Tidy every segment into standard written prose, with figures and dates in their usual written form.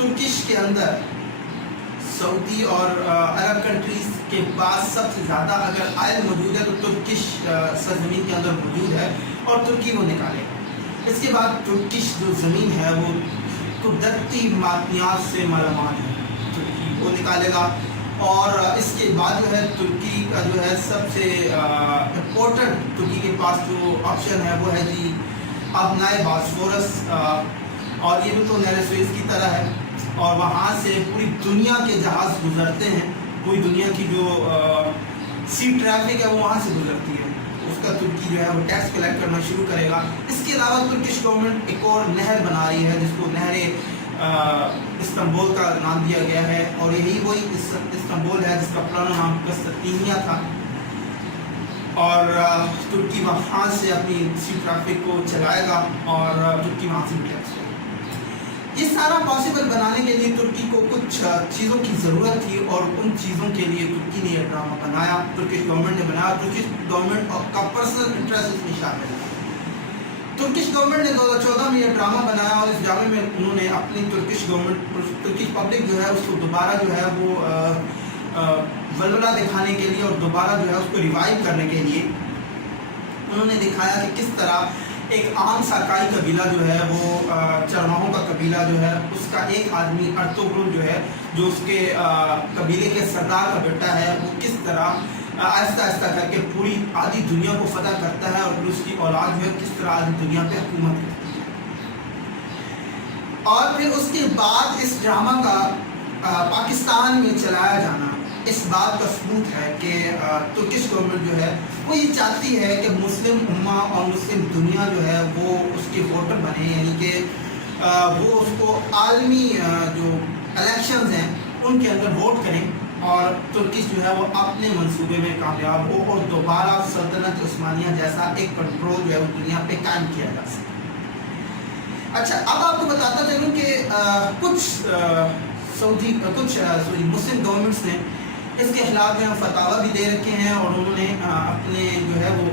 Turkish کے اندر سعودی اور عرب countries کے بعد سب سے زیادہ اگر آئل موجود ہے تو ترکش سرزمین کے اندر موجود ہے اور ترکی وہ نکالے گا۔ اس کے بعد ترکش جو زمین ہے وہ قدرتی معدنیات سے مالا مال ہے، ترکی وہ نکالے گا۔ اور اس کے بعد جو ہے ترکی کا جو ہے سب سے امپورٹنٹ ترکی کے پاس جو آپشن ہے وہ ہے جی آبنائے باسفورس، اور یہ بھی تو نہر سوئز کی طرح ہے، اور وہاں سے پوری دنیا کے جہاز گزرتے ہیں، پوری دنیا کی جو سی ٹریفک ہے وہ وہاں سے گزرتی ہے، اس کا ترکی جو ہے وہ ٹیکس کلیکٹ کرنا شروع کرے گا۔ اس کے علاوہ ترکش گورنمنٹ ایک اور نہر بنا رہی ہے جس کو نہر استنبول کا نام دیا گیا ہے، اور یہی وہی استنبول ہے جس کا پرانا نام قسطنطنیہ تھا، اور ترکی وہاں سے اپنی سی ٹریفک کو چلائے گا اور ترکی وہاں سے ٹیکس کرے گا۔ یہ سارا پاسبل بنانے کے لیے ترکی کو کچھ چیزوں کی ضرورت تھی، اور ان چیزوں کے لیے ترکی نے یہ ڈرامہ بنایا، ترکش گورنمنٹ نے بنایا۔ ترکش گورنمنٹ کا پرسنل انٹرسٹ اس میں شامل ہے۔ ترکش گورنمنٹ نے 2014 میں یہ ڈرامہ بنایا، اور اس ڈرامے میں انہوں نے اپنی ترکش پبلک جو ہے اس کو دوبارہ جو ہے وہ ولولہ دکھانے کے لیے اور دوبارہ جو ہے اس کو ریوائیو کرنے کے لیے انہوں نے دکھایا کہ کس طرح ایک عام ساکائی قبیلہ جو ہے وہ چرماہوں کا قبیلہ جو ہے اس کا ایک آدمی ارطغرل جو ہے جو اس کے قبیلے کے سردار کا بیٹا ہے، وہ کس طرح آہستہ آہستہ کر کے پوری آدھی دنیا کو فتح کرتا ہے، اور پھر اس کی اولاد جو ہے کس طرح آدھی دنیا پہ حکومت کرتی ہے۔ اور پھر اس کے بعد اس ڈرامہ کا پاکستان میں چلایا جانا اس بات کا ثبوت ہے کہ ترکش گورنمنٹ جو ہے وہ یہ چاہتی ہے کہ مسلم امہ اور مسلم دنیا جو ہے وہ اس کے ووٹر بنے، یعنی کہ وہ اس کو عالمی جو الیکشنز ہیں ان کے اندر ووٹ کریں، اور ترکش جو ہے وہ اپنے منصوبے میں کامیاب ہو اور دوبارہ سلطنت عثمانیہ جیسا ایک کنٹرول جو ہے وہ دنیا پہ قائم کیا جا سکے۔ اچھا، اب آپ کو بتاتا چلوں کہ کچھ مسلم گورنمنٹس نے اس کے خلاف جو ہے فتاوی بھی دے رکھے ہیں، اور انہوں نے اپنے جو ہے وہ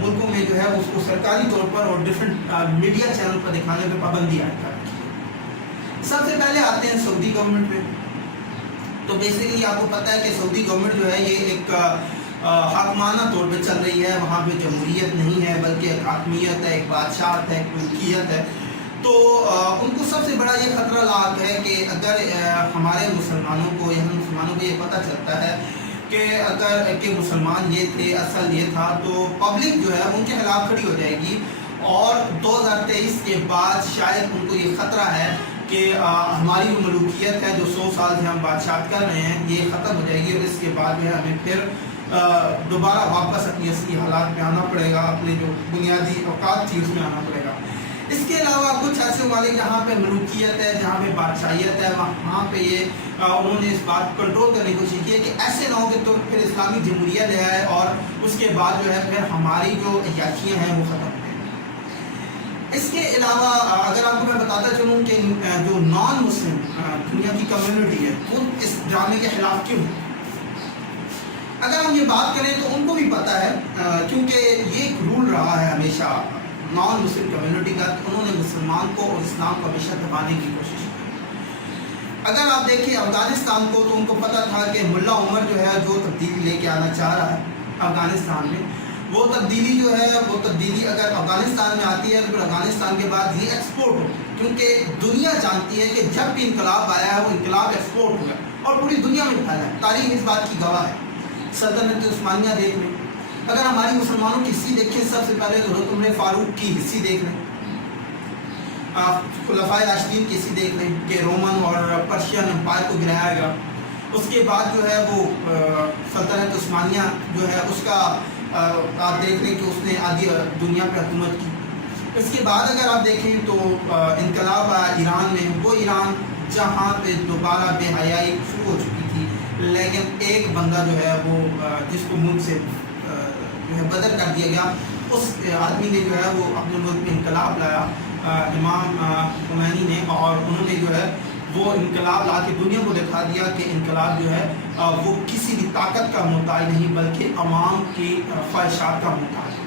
ملکوں میں جو ہے اس کو سرکاری طور پر اور ڈفرینٹ میڈیا چینل پر دکھانے پہ پابندی عائد کر رکھی ہے۔ سب سے پہلے آتے ہیں سعودی گورنمنٹ پہ۔ تو بیسیکلی آپ کو پتہ ہے کہ سعودی گورنمنٹ جو ہے یہ ایک حاکمانہ طور پہ چل رہی ہے، وہاں پہ جمہوریت نہیں ہے بلکہ ایک حاکمیت ہے، ایک بادشاہت ہے، ایک ملکیت ہے۔ تو ان کو سب سے بڑا یہ خطرہ لاحق ہے کہ اگر ہمارے مسلمانوں کو یہ پتہ چلتا ہے کہ اگر کہ مسلمان یہ تھے، اصل یہ تھا، تو پبلک جو ہے ان کے خلاف کھڑی ہو جائے گی، اور 2023 کے بعد شاید ان کو یہ خطرہ ہے کہ ہماری جو ملوکیت ہے جو 100 سال سے ہم بادشاہت کر رہے ہیں یہ ختم ہو جائے گی، اور اس کے بعد جو ہے ہمیں پھر دوبارہ واپس اپنی اصلی حالات پہ آنا پڑے گا، اپنے جو بنیادی اوقات تھی اس میں آنا پڑے گا۔ اس کے علاوہ کچھ ایسے ممالک جہاں پہ ملوکیت ہے، جہاں پہ بادشاہیت ہے، وہاں پہ یہ انہوں نے اس بات کو کنٹرول کرنے کی کوشش کی ہے کہ ایسے نہ ہو کہ تو پھر اسلامی جمہوریت لے آئے اور اس کے بعد جو ہے پھر ہماری جو عیاشیاں ہیں وہ ختم ہو جائیں۔ اس کے علاوہ اگر آپ کو میں بتاتا چلوں کہ جو نان مسلم دنیا کی کمیونٹی ہے وہ اس ڈرامے کے خلاف کیوں ہے، اگر ہم یہ بات کریں تو ان کو بھی پتہ ہے، کیونکہ یہ ایک رول رہا ہے ہمیشہ نان مسلم کمیونٹی کا، انہوں نے مسلمان کو اور اسلام کو ہمیشہ دبانے کی کوشش کی۔ اگر آپ دیکھیں افغانستان کو تو ان کو پتہ تھا کہ ملا عمر جو ہے جو تبدیلی لے کے آنا چاہ رہا ہے افغانستان میں، وہ تبدیلی جو ہے وہ تبدیلی اگر افغانستان میں آتی ہے تو پھر افغانستان کے بعد یہ ایکسپورٹ ہو، کیونکہ دنیا جانتی ہے کہ جب بھی انقلاب آیا ہے وہ انقلاب ایکسپورٹ ہوا اور پوری دنیا میں پھیلا ہے، تاریخ اس بات کی گواہ ہے۔ سلطنت عثمانیہ دیکھ لیں، اگر ہماری مسلمانوں کی ہسٹری دیکھیں سب سے پہلے تو حضرت عمر فاروق کی ہسٹری دیکھ لیں، خلفائے راشدین کی ہسٹری دیکھ لیں کہ رومن اور پرشین امپائر کو گرایا گیا، اس کے بعد جو ہے وہ سلطنت عثمانیہ جو ہے اس کا آپ دیکھ لیں کہ اس نے آدھی دنیا پہ حکومت کی۔ اس کے بعد اگر آپ دیکھیں تو انقلاب ایران میں، وہ ایران جہاں پہ دوبارہ بے حیائی شروع ہو چکی تھی، لیکن ایک بندہ جو ہے وہ جس کو ملک سے جو ہے بدر کر دیا گیا، اس آدمی نے جو ہے وہ اپنے ملک میں انقلاب لایا، امام خمینی نے، اور انہوں نے جو ہے وہ انقلاب لا کے دنیا کو دکھا دیا کہ انقلاب جو ہے وہ کسی بھی طاقت کا محتاج نہیں بلکہ عوام کی خواہشات کا محتاج ہے۔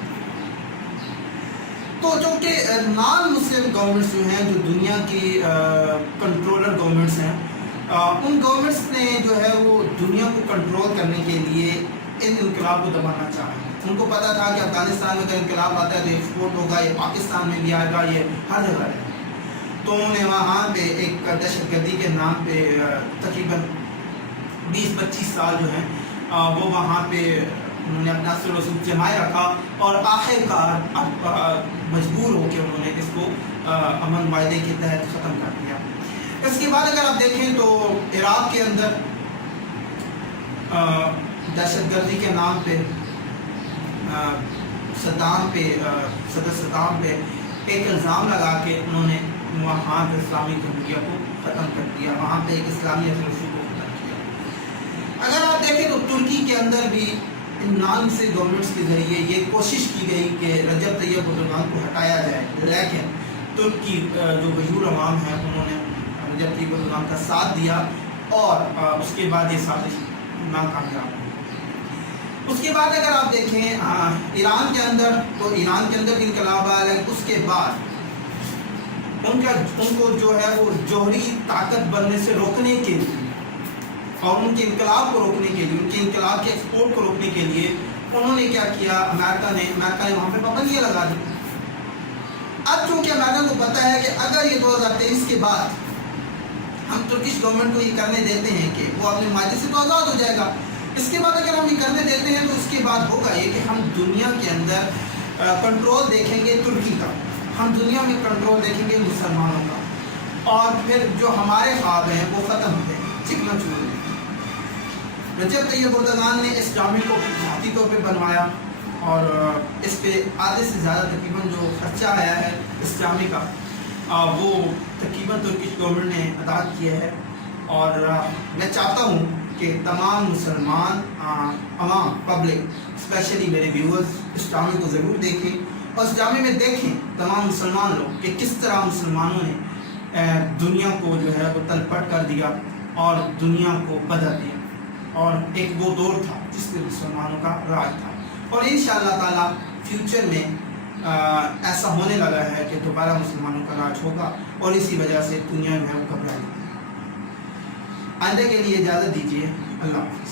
تو جو کہ نان مسلم گورنمنٹس جو ہیں، جو دنیا کی کنٹرولر گورنمنٹس ہیں، ان گورنمنٹس نے جو ہے وہ دنیا کو کنٹرول کرنے کے لیے ان انقلاب کو دبانا چاہا۔ ان کو پتا تھا کہ افغانستان میں اگر انقلاب آتا ہے تو ایکسپورٹ ہوگا، یہ پاکستان میں بھی آئے گا، یہ ہر جگہ ہے۔ تو انہوں نے وہاں پہ ایک دہشت گردی کے نام پہ تقریباً 20-25 سال جو ہیں وہ وہاں پہ انہوں نے اپنا اثر و رسوخ جمائے رکھا، اور آخر کار اب مجبور ہو کے انہوں نے اس کو امن معاہدے کے تحت ختم کر دیا۔ اس کے بعد اگر آپ دیکھیں تو عراق کے اندر دہشت گردی کے نام پہ صدر صدام پہ ایک الزام لگا کے انہوں نے وہاں پہ اسلامی جمہوریہ کو ختم کر دیا، وہاں پہ ایک اسلامی اثر و رسوخ کو ختم کیا۔ اگر آپ دیکھیں تو ترکی کے اندر بھی ان نان سے گورنمنٹس کے ذریعے یہ کوشش کی گئی کہ رجب طیب اردوغان کو ہٹایا جائے، لیکن ترکی جو غیور عوام ہیں انہوں نے رجب طیب اردوغان کا ساتھ دیا، اور اس کے بعد یہ سازش ناکامیاب ہوئی۔ اس کے بعد اگر آپ دیکھیں ایران کے اندر، تو ایران کے اندر انقلاب آیا، لیکن اس کے بعد ان کو جو ہے وہ جوہری طاقت بننے سے روکنے کے لیے، اور ان کے انقلاب کو روکنے کے لیے، ان کے انقلاب کے ایکسپورٹ کو روکنے کے لیے انہوں نے کیا کیا، امریکہ نے وہاں پہ پابندیاں لگا دی۔ اب چونکہ امریکہ کو پتہ ہے کہ اگر یہ 2023 کے بعد ہم ترکش گورنمنٹ کو یہ کرنے دیتے ہیں کہ وہ اپنے معاہدے سے تو آزاد ہو جائے گا، اس کے بعد اگر ہم یہ کرنے دیتے ہیں تو اس کے بعد ہوگا یہ کہ ہم دنیا کے اندر کنٹرول دیکھیں گے ترکی کا، ہم دنیا میں کنٹرول دیکھیں گے مسلمانوں کا، اور پھر جو ہمارے خواب ہیں وہ ختم ہو گئے، چکنا چور ہو گئے۔ رجب طیب اردوغان نے اس جامع کو ذاتی طور پہ بنوایا، اور اس پہ آدھے سے زیادہ تقریباً جو خرچہ آیا ہے اس جامع کا وہ تقریباً ترکش گورنمنٹ نے ادا کیا ہے۔ اور میں چاہتا ہوں کہ تمام مسلمان عوام پبلک اسپیشلی میرے ویورز اس جامع کو ضرور دیکھیں، اور اس جامع میں دیکھیں تمام مسلمان لوگ کہ کس طرح مسلمانوں نے دنیا کو جو ہے وہ تلپٹ کر دیا اور دنیا کو بدل دیا، اور ایک وہ دور تھا جس میں مسلمانوں کا راج تھا، اور انشاءاللہ تعالیٰ فیوچر میں ایسا ہونے لگا ہے کہ دوبارہ مسلمانوں کا راج ہوگا، اور اسی وجہ سے دنیا جو ہے وہ گھبرائی۔ آئندہ کے لیے اجازت دیجیے، اللہ حافظ۔